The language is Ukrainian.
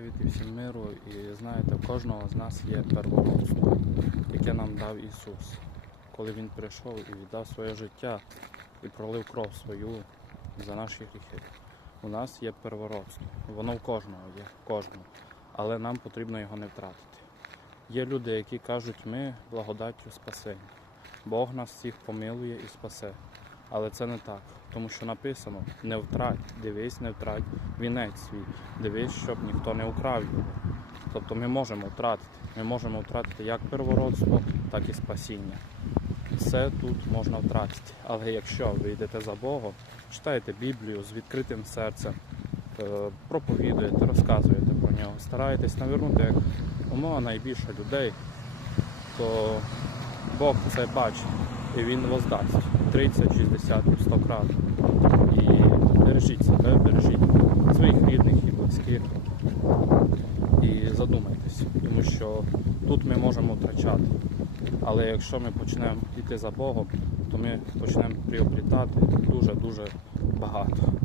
привіт всім миру. І знаєте, у кожного з нас є первородство, яке нам дав Ісус, коли Він прийшов і віддав своє життя і пролив кров свою за наші гріхи. У нас є первородство. Воно в кожного є, в кожного. Але нам потрібно його не втратити. Є люди, які кажуть, ми благодаттю спасені. Бог нас всіх помилує і спасе. Але це не так, тому що написано не втрать, дивись, не втрать вінець свій, дивись, щоб ніхто не украв його. Тобто ми можемо втратити. Ми можемо втратити як первородство, так і спасіння. Все тут можна втратити. Але якщо ви йдете за Богом, читаєте Біблію з відкритим серцем, е, проповідуєте, розказуєте про нього, стараєтесь навернути як умова найбільше людей, то Бог це бачить і Він воздасть 30, 60, 100 крат. І бережіть себе, бережіть своїх рідних і близьких. І задумайтесь, тому що тут ми можемо втрачати. Але якщо ми почнемо йти за Богом, то ми почнемо приобрітати дуже-дуже багато.